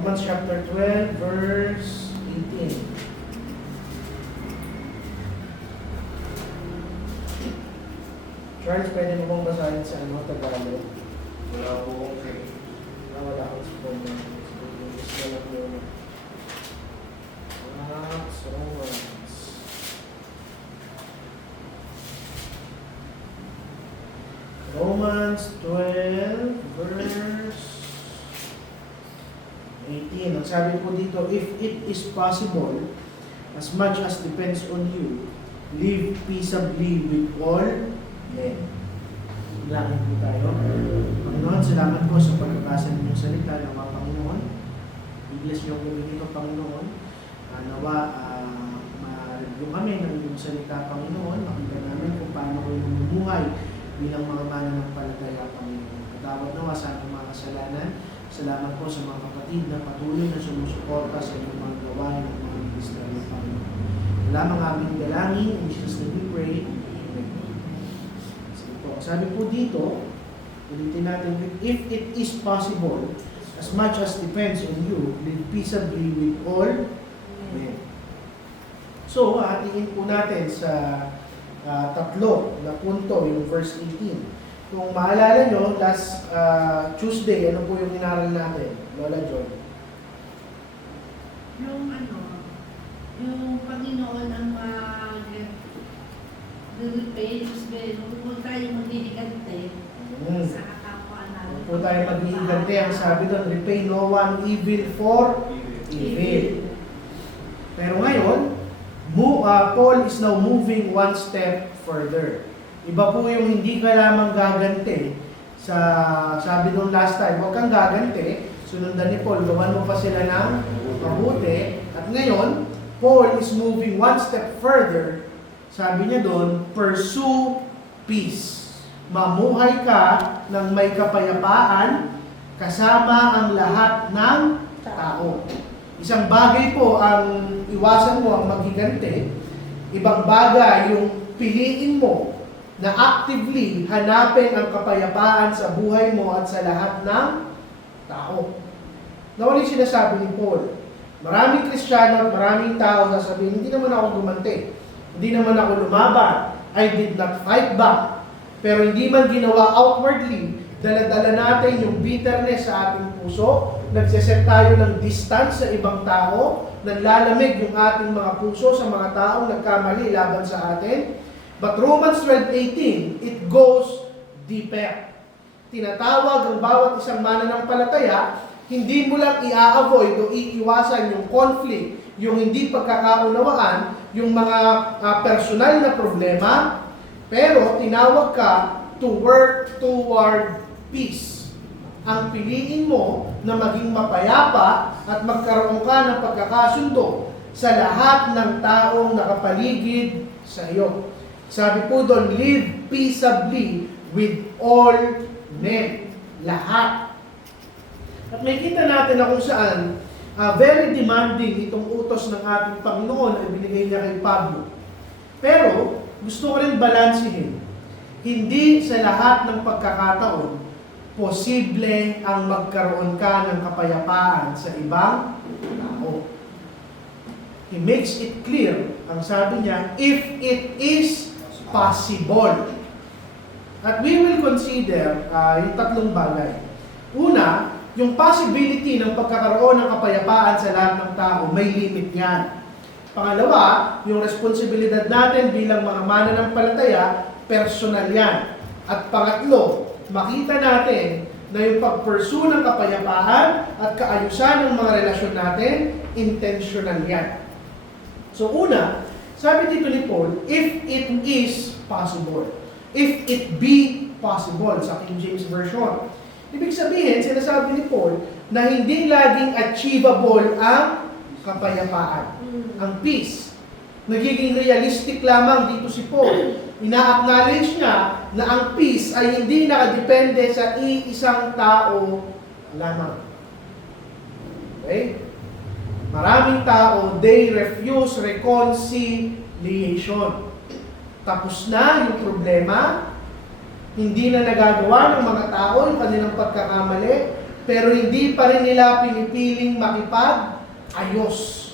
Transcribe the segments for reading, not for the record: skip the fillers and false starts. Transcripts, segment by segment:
Romans chapter 12, verse 18. Charles, pwede mo bang basahin sa Tagalog? Wala po akong kayo. Wala akong spoon na. English na lang yun. Romans. Romans 12, verse 18. Ang sabi po dito, if it is possible, as much as depends on you, live peaceably with all men. Langit po tayo. Panginoon, salamat po sa pagkakasa ng salita ng mga Panginoon. I-bless niyo po dito, Panginoon. Nawa, ma-review kami ng iyong salita, Panginoon. Makita namin kung paano ko lumumuhay bilang mga mananampalataya, Panginoon. Katawad nawa sa ating mga kasalanan. Salamat po sa mga kapatid na patuloy na sumusuporta sa inyong mga gawain at mga ministry ng Panginoon. Salamat aming dalangin. In Jesus' name we pray. Amen. Sige po. Sabi po dito, ulitin natin, if it is possible, as much as depends on you, live peaceably with all men. So, hatiin po natin sa tatlo na punto, yung verse 18. Kung maalala nyo, last Tuesday, ano po yung inaral natin, Lola John? Yung Panginoon ang mag-repay, kung tayo maghihigante sa kapwa natin. Kung tayo maghihigante, ang sabi doon, repay no one evil for evil. Pero ngayon, Paul is now moving one step further. Iba po yung hindi ka lamang gagante sa, sabi nung last time, huwag kang gagante, sunundan ni Paul, gawan mo pa sila ng mabuti. At ngayon, Paul is moving one step further. Sabi niya doon, pursue peace. Mamuhay ka ng may kapayapaan kasama ang lahat ng tao. Isang bagay po ang iwasan mo ang maghigante, ibang bagay yung piliin mo na actively hanapin ang kapayapaan sa buhay mo at sa lahat ng tao. Nawala yung sinasabi ni Paul. Maraming Kristiyano at maraming tao sasabihin, hindi naman ako gumante, hindi naman ako lumaban, I did not fight back. Pero hindi man ginawa outwardly, dala-dala natin yung bitterness sa ating puso, nagseset tayo ng distance sa ibang tao, nanlalamig yung ating mga puso sa mga taong nagkamali laban sa atin. But Romans 12:18, it goes deeper. Tinatawag ang bawat isang mananampalataya, hindi mo lang i-avoid o iiwasan yung conflict, yung hindi pagkakaunawaan, yung mga personal na problema, pero tinawag ka to work toward peace. Ang piliin mo na maging mapayapa at magkaroon ka ng pagkakasundo sa lahat ng taong nakapaligid sa iyo. Sabi po doon, live peaceably with all men. Lahat. At may kita natin na kung saan very demanding itong utos ng ating Panginoon na binigay niya kay Pablo. Pero, gusto ko rin balansihin. Hindi sa lahat ng pagkakataon, posible ang magkaroon ka ng kapayapaan sa ibang tao. He makes it clear, ang sabi niya, if it is possible. At we will consider yung tatlong bagay. Una, yung possibility ng pagkakaroon ng kapayapaan sa lahat ng tao, may limit yan. Pangalawa, yung responsibilidad natin bilang mga mananampalataya, personal yan. At pangatlo, makita natin na yung pag-pursue ng kapayapaan at kaayusan ng mga relasyon natin, intentional yan. So una, sabi dito ni Paul, if it is possible. If it be possible, sa King James Version. Ibig sabihin, sinasabi ni Paul, na hindi laging achievable ang kapayapaan, ang peace. Nagiging realistic lamang dito si Paul. Ina-acknowledge niya na ang peace ay hindi nakadepende sa iisang tao lamang. Okay? Maraming tao, they refuse reconciliation. Tapos na yung problema, hindi na nagagawa ng mga tao yung kanilang pagkakamali, pero hindi pa rin nila pinipiling makipag-ayos.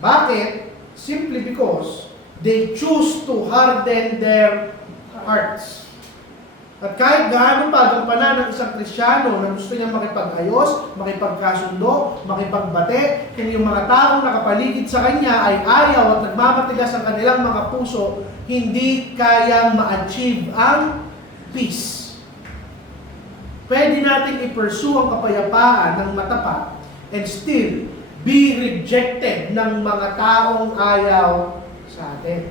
Bakit? Simply because they choose to harden their hearts. At kahit gaano pa gampanan ng isang Kristiyano na gusto niyang makipag-ayos, makipagkasundo, makipagbate, kung yung mga taong nakapaligid sa kanya ay ayaw at nagmamatigas ang kanilang mga puso, hindi kayang ma-achieve ang peace. Pwede natin i-pursue ang kapayapaan ng matapat and still be rejected ng mga taong ayaw sa atin.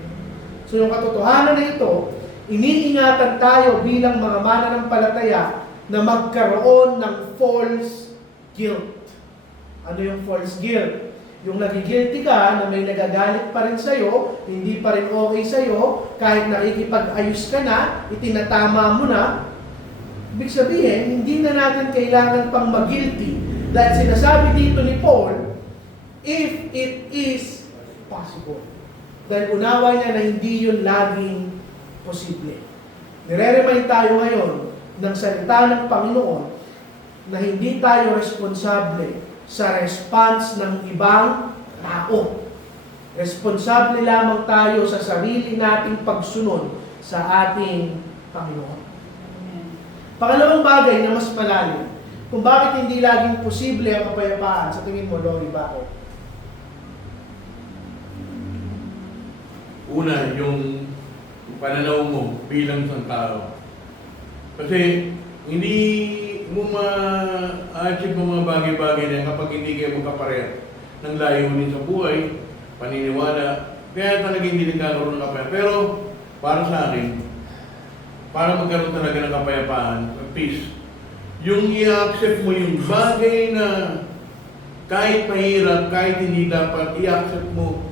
So yung katotohanan na ito, iniingatan tayo bilang mga mananampalataya na magkaroon ng false guilt. Ano yung false guilt? Yung nagigilty ka na may nagagalit pa rin sa'yo, hindi pa rin okay sa'yo, kahit nakikipag-ayos ka na, itinatama mo na, ibig sabihin, hindi na natin kailangan pang mag-guilty. Dahil sinasabi dito ni Paul, if it is possible. Dahil unawa niya na hindi yun laging posible. Nire-remind tayo ngayon ng salita ng Panginoon na hindi tayo responsable sa response ng ibang tao. Responsable lamang tayo sa sarili nating pagsunod sa ating Panginoon. Pangalawang bagay na mas malalim, kung bakit hindi laging posible ang kapayapaan, sa tingin mo, Lori, bakit? Una, yung pananaw mo bilang isang tao. Kasi hindi mo ma-achieve ang mga bagay-bagay na kapag hindi kayo magkapareha ng layunin sa buhay, paniniwala, kaya talaga hindi nagkakaroon ng kapayapaan. Pero para sa akin, para magkaroon talaga ng kapayapaan, peace, yung i-accept mo yung bagay na kahit mahirap, kahit hindi dapat, i-accept mo,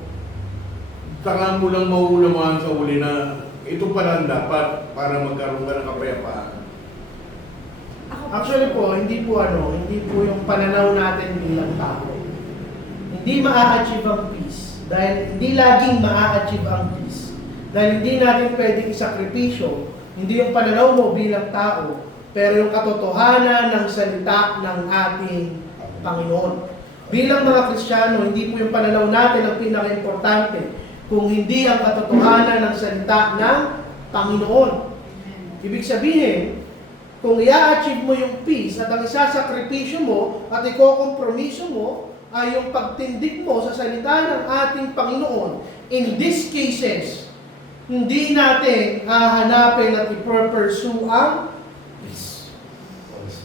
saka mo lang mauulamaan sa uli na ito pala ang dapat para magkaroon ka ng kapayapaan. Actually po, hindi po yung pananaw natin bilang tao. Hindi maa-achieve ang peace. Dahil hindi laging maa-achieve ang peace. Dahil hindi natin pwedeng isakripisyo, hindi yung pananaw mo bilang tao, pero yung katotohanan ng salita ng ating Panginoon. Bilang mga Kristiyano, hindi po yung pananaw natin ang pinaka-importante, kung hindi ang katotohanan ng salita ng Panginoon. Ibig sabihin, kung i-achieve mo yung peace at ang isasakripisyo mo at ikokompromiso mo ay yung pagtindig mo sa salita ng ating Panginoon, in these cases, hindi natin hahanapin at i-pursue ang peace.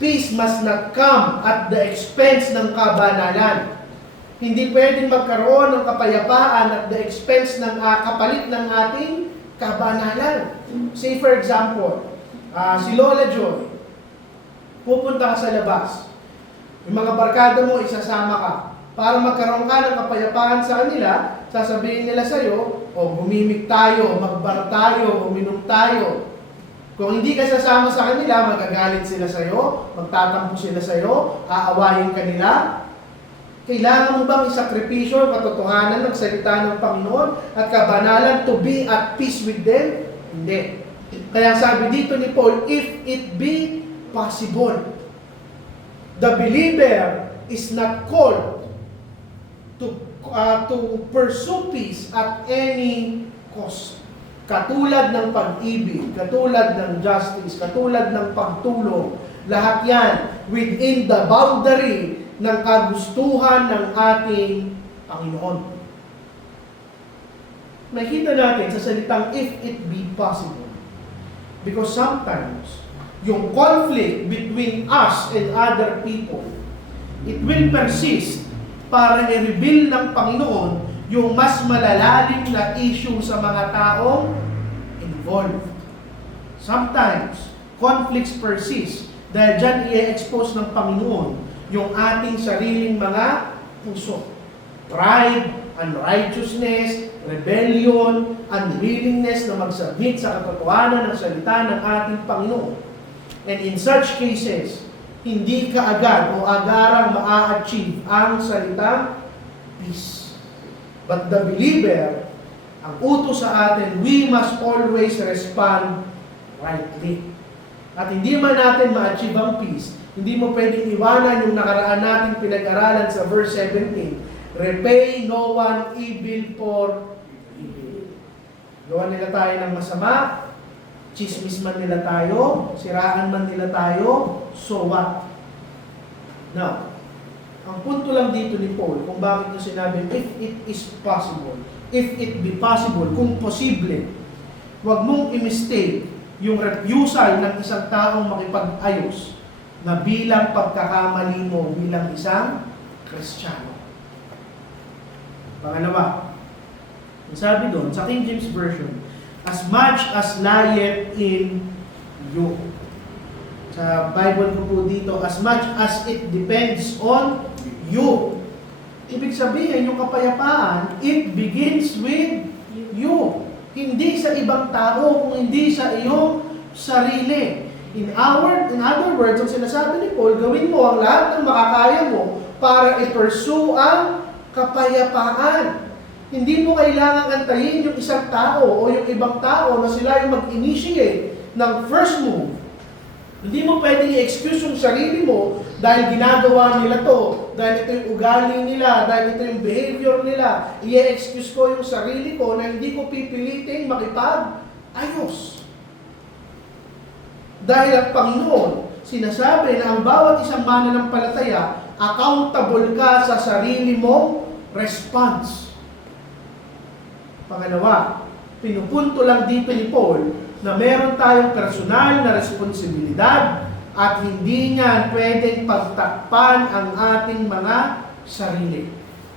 Peace must not come at the expense ng kabanalan. Hindi pwedeng magkaroon ng kapayapaan at the expense ng kapalit ng ating kabanalan. Say for example, si Lola Joy, pupunta ka sa labas. Yung mga barkada mo, isasama ka. Para magkaroon ka ng kapayapaan sa kanila, sasabihin nila sa'yo, gumimik tayo, magbar tayo, uminom tayo. Kung hindi ka sasama sa kanila, magagalit sila sa'yo, magtatampo sila sa'yo, aawayin ka nila. Kailangan mo bang isakripisyo ang katotohanan ng salita ng Panginoon at kabanalan to be at peace with them? Hindi. Kaya sabi dito ni Paul, if it be possible, the believer is not called to pursue peace at any cost. Katulad ng pag-ibig, katulad ng justice, katulad ng pagtulong, lahat yan within the boundary ng kagustuhan ng ating Panginoon. Makita natin sa salitang if it be possible. Because sometimes, yung conflict between us and other people, it will persist para i-reveal ng Panginoon yung mas malalalim na issue sa mga taong involved. Sometimes, conflicts persist dahil dyan i-expose ng Panginoon yung ating sariling mga puso. Pride, unrighteousness, rebellion, unwillingness na mag-submit sa katotohanan ng salita ng ating Panginoon. And in such cases, hindi ka agad o agarang maa-achieve ang salitang peace. But the believer, ang utos sa atin, we must always respond rightly. at hindi man natin ma-achieve ang peace, hindi mo pwedeng iwanan yung nakaraan nating pinag-aralan sa verse 17. Repay no one evil for evil. Gawa nila tayo ng masama, chismis man nila tayo, siraan man nila tayo, so what? Now, ang punto lang dito ni Paul, kung bakit niya sinabi, if it is possible, if it be possible, kung posible, huwag mong i-mistake yung refusal ng isang taong makipag-ayos na bilang pagkakamali mo bilang isang Kristiyano. Pangalawa, sabi doon, sa King James Version, as much as lieth in you. Sa Bible ko po dito, as much as it depends on you. Ibig sabihin, yung kapayapaan, it begins with you. Hindi sa ibang tao, kung hindi sa iyong sarili. In other words, ang sinasabi ni Paul, gawin mo ang lahat ng makakaya mo para i-pursue ang kapayapaan. Hindi mo kailangang antayin yung isang tao o yung ibang tao na sila yung mag-initiate ng first move. Hindi mo pwedeng i-excuse yung sarili mo dahil ginagawa nila to, dahil ito yung ugali nila, dahil ito yung behavior nila. I-excuse ko yung sarili ko na hindi ko pipiliting makipag-ayos. Dahil ang Panginoon, sinasabi na ang bawat isang mananampalataya, accountable ka sa sarili mong response. Pangalawa, pinupunto lang dito ni Paul na meron tayong personal na responsibilidad at hindi niyan pwedeng pagtakpan ang ating mga sarili.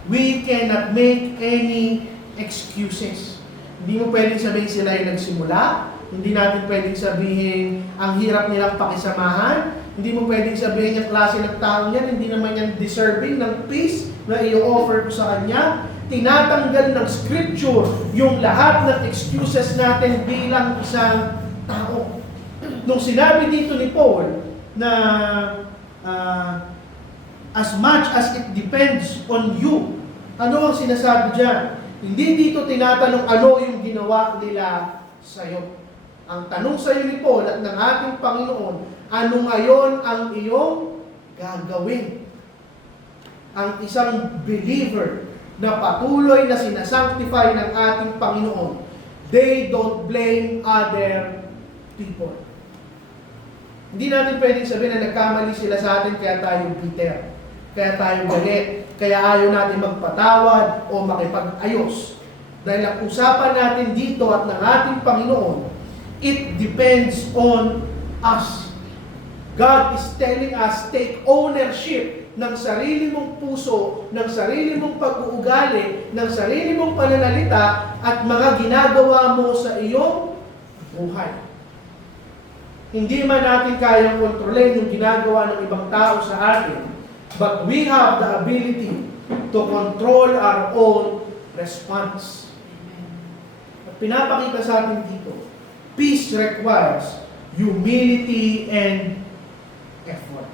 We cannot make any excuses. Hindi mo pwedeng sabihin sila yung nagsimula. Hindi natin pwedeng sabihin ang hirap nilang pakisamahan. Hindi mo pwedeng sabihin yung klase ng taong yan, hindi naman yan deserving ng peace na i-offer ko sa kanya. Tinatanggal ng scripture yung lahat ng excuses natin bilang isang tao. Nung sinabi dito ni Paul na as much as it depends on you, ano ang sinasabi dyan? Hindi dito tinatanong ano yung ginawa nila sa'yo. Ang tanong sa'yo ni Paul at ng ating Panginoon, ano ngayon ang iyong gagawin? Ang isang believer na patuloy na sinasanctify ng ating Panginoon, they don't blame other people. Hindi natin pwedeng sabihin na nagkamali sila sa atin kaya tayo bitter, kaya tayo galit, kaya ayaw natin magpatawad o makipag-ayos. Dahil ang usapan natin dito at ng ating Panginoon, it depends on us. God is telling us, take ownership ng sarili mong puso, ng sarili mong pag-uugali, ng sarili mong pananalita, at mga ginagawa mo sa iyong buhay. Hindi man natin kayang kontrolin yung ginagawa ng ibang tao sa atin, but we have the ability to control our own response. At pinapakita sa atin dito, peace requires humility and effort.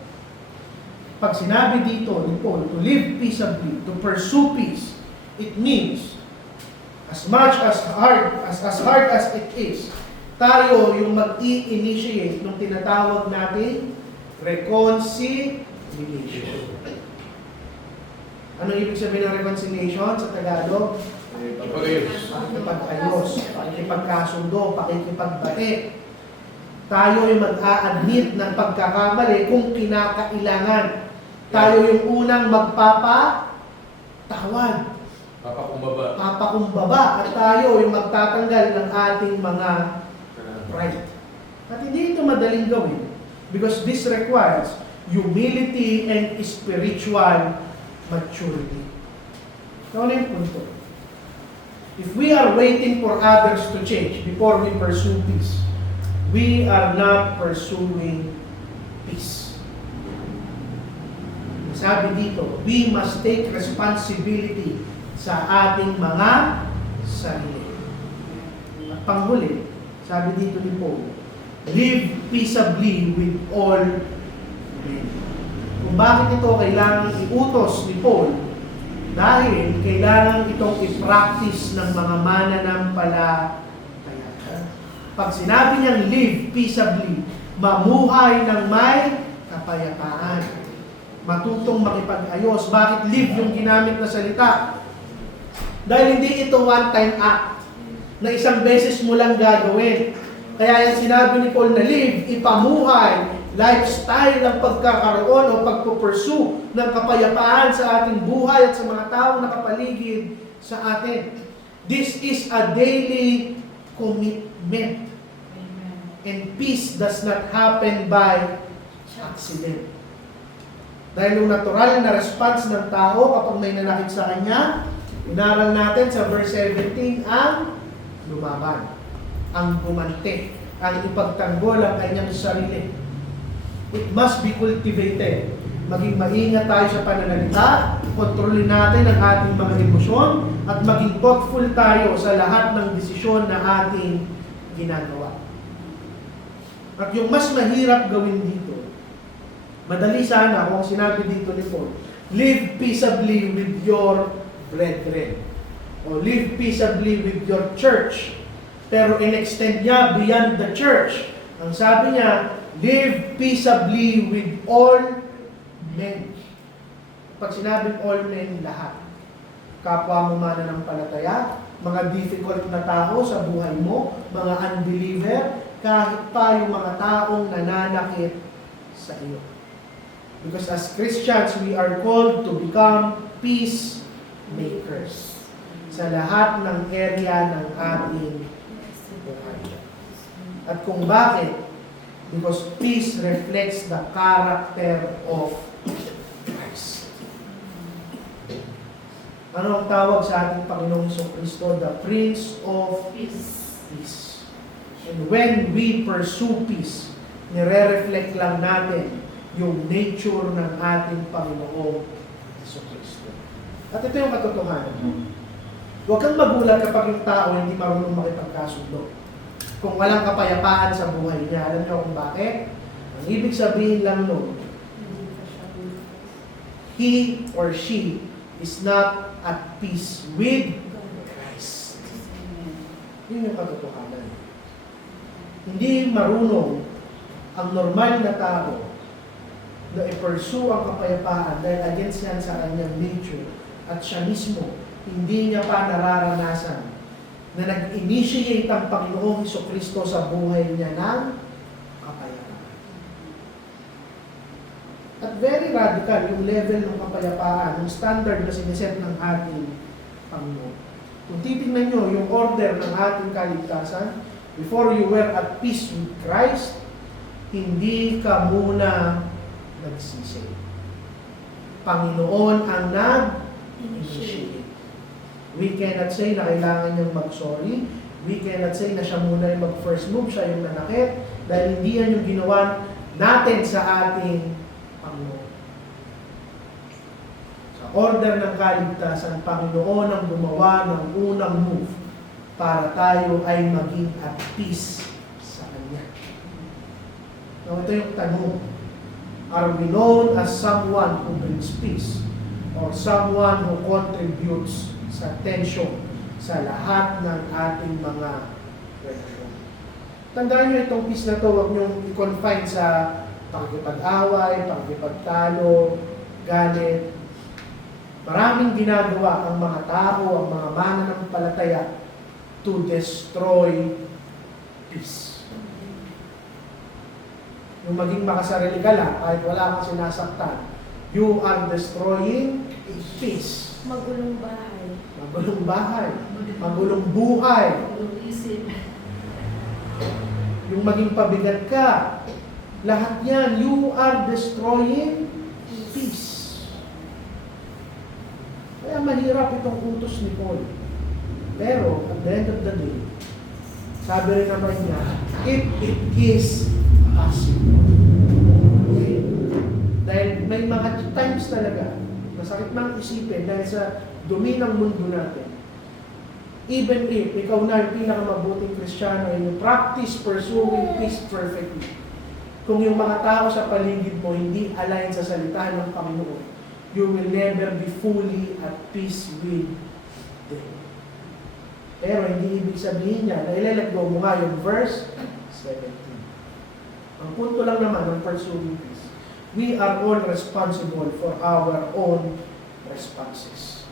Pag sinabi dito ni Paul, to live peaceably, to pursue peace, it means, as hard as it is, tayo yung mag-i-initiate ng tinatawag natin reconciliation. Ano ibig sabihin ng reconciliation sa Tagalog? Pakikipag-ayos, pakikipagkasundo, pakikipagbati. Tayo yung mag-a-admit ng pagkakamali kung kinakailangan. Tayo yung unang magpapatawad. Papakumbaba. At tayo yung magtatanggal ng ating mga pride. At hindi ito madaling gawin because this requires humility and spiritual maturity. Ano yung punto? If we are waiting for others to change before we pursue peace, we are not pursuing peace. Sabi dito, we must take responsibility sa ating mga sarili. At panghuli, sabi dito ni Paul, live peaceably with all men. Kung bakit ito kailangan iutos ni Paul, dahil kailangan itong i-practice ng mga mananampalataya. Pag sinabi niyang live peaceably, mamuhay ng may kapayapaan. Matutong makipag-ayos. Bakit live yung ginamit na salita? Dahil hindi ito one-time act na isang beses mo lang gagawin. Kaya yung sinabi ni Paul na live, ipamuhay, lifestyle ng pagkakaroon o pagpupursue ng kapayapaan sa ating buhay at sa mga taong nakapaligid sa atin. This is a daily commitment. And peace does not happen by accident. Dahil yung natural na response ng tao kapag may nanakit sa kanya, inaral natin sa verse 17 ang lumaban, ang bumante, ang ipagtanggol ang kanyang sarili. It must be cultivated. Maging maingat tayo sa pananalita, kontrolin natin ang ating mga emosyon, at maging thoughtful tayo sa lahat ng desisyon na ating ginagawa. At yung mas mahirap gawin dito, madali sana kung sinabi dito ni Paul, live peaceably with your brethren. O live peaceably with your church. Pero in-extend niya beyond the church. Ang sabi niya, live peaceably with all men. Pag sinabing all men, lahat. Kapwa mo mananampalataya, mga difficult na tao sa buhay mo, mga unbeliever, kahit pa yung mga taong nananakit sa iyo. Because as Christians, we are called to become peacemakers sa lahat ng area ng ating buhay. At kung bakit? Because peace reflects the character of Christ. Ano ang tawag sa ating Panginoong Jesucristo? The Prince of Peace. And when we pursue peace, nire-reflect lang natin yung nature ng ating Panginoong Jesucristo. At ito yung katotohanan. Huwag kang magulat kapag yung tao hindi marunong makipagkasundo. Kung walang kapayapaan sa buhay niya. Alam niyo kung bakit? Ang ibig sabihin lang nun, he or she is not at peace with Christ. Yun yung katotohanan. Hindi marunong ang normal na tao na i-pursue ang kapayapaan dahil against yan sa kanyang nature at siya mismo, hindi niya pa nararanasan na nag-initiate ang Panginoong Jesucristo sa buhay niya ng kapayapaan. At very radical yung level ng kapayapaan, yung standard na siniset ng ating Panginoon. Kung titignan nyo yung order ng ating kaligtasan, before you were at peace with Christ, hindi ka muna nagsisi. Panginoon ang nag-initiate. We cannot say na kailangan niyang mag-sorry. We cannot say na siya muna yung mag-first move, siya yung nanakit, dahil hindi yan yung ginawa natin sa ating Panginoon. Sa order ng kaligtasan, Panginoon ang gumawa ng unang move para tayo ay maging at peace sa Kanya. Now, ito yung tanong. Are we known as someone who brings peace or someone who contributes sa tension sa lahat ng ating mga relasyon? Tandaan nyo itong peace na ito, huwag nyo i-confine sa pakikipag-away, pakikipagtalo, galit. Maraming ginagawa ang mga tao, ang mga mananampalataya to destroy peace. Yung maging makasarili ka lang, kahit wala kang sinasaktan, you are destroying peace. Magulong bahay. Magulong bahay. Magulong buhay. Magulong isip. Yung maging pabigat ka, lahat yan, you are destroying peace. Kaya mahirap itong utos ni Paul. Pero, at the end of the day, sabi rin naman niya, if it is possible. Okay? Dahil may mga times talaga, masakit mang isipin dahil sa dumi ng mundo natin. Even if ikaw na yung pinakamabuting Kristiyano and you practice pursuing peace perfectly, kung yung mga tao sa paligid mo hindi align sa salita ng Panginoon, you will never be fully at peace with them. Pero hindi ibig sabihin niya na ilalagdo mo nga yung verse 17. Ang punto lang naman ng pursuing peace, we are all responsible for our own responses.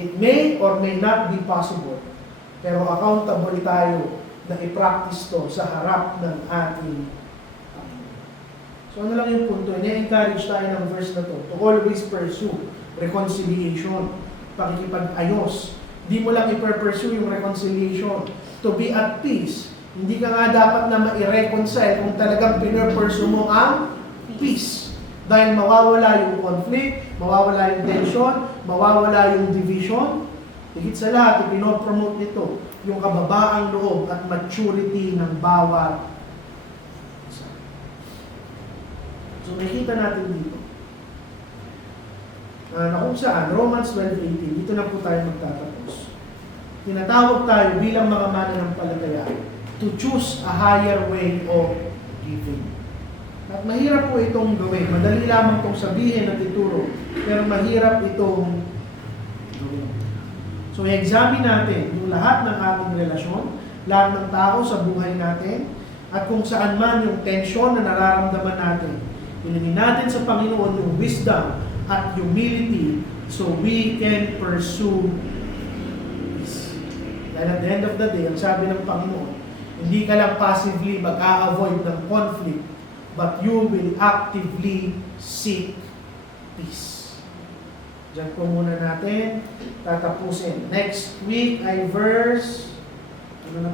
It may or may not be possible, pero accountable tayo na i-practice to sa harap ng ating Panginoon. So ano lang yung punto, i-encourage tayo ng verse na to always pursue reconciliation, pakikipag-ayos. Di mo lang i-pursue yung reconciliation, to be at peace. Hindi ka nga dapat na ma-reconcile kung talagang pinurpursue mo ang peace. Dahil mawawala yung conflict, mawawala yung tension, mawawala yung division. Higit sa lahat, ipinopromote nito yung kababaang loob at maturity ng bawat isa. So makikita natin dito na kung saan, Romans 12:18, dito na po tayo magtatapos. Tinatawag tayo bilang mga mananampalataya to choose a higher way of giving. At mahirap po itong gawin. Madali lamang itong sabihin at ituro, pero mahirap itong gawin. So, i-examine natin yung lahat ng ating relasyon, lahat ng tao sa buhay natin, at kung saan man yung tensyon na nararamdaman natin. Hilingin natin sa Panginoon yung wisdom at humility so we can pursue peace. Dahil at the end of the day, ang sabi ng Panginoon, hindi ka lang passively mag-a-avoid ng conflict, but you will actively seek peace. Diyan po muna natin tatapusin. Next week ay verse, ano na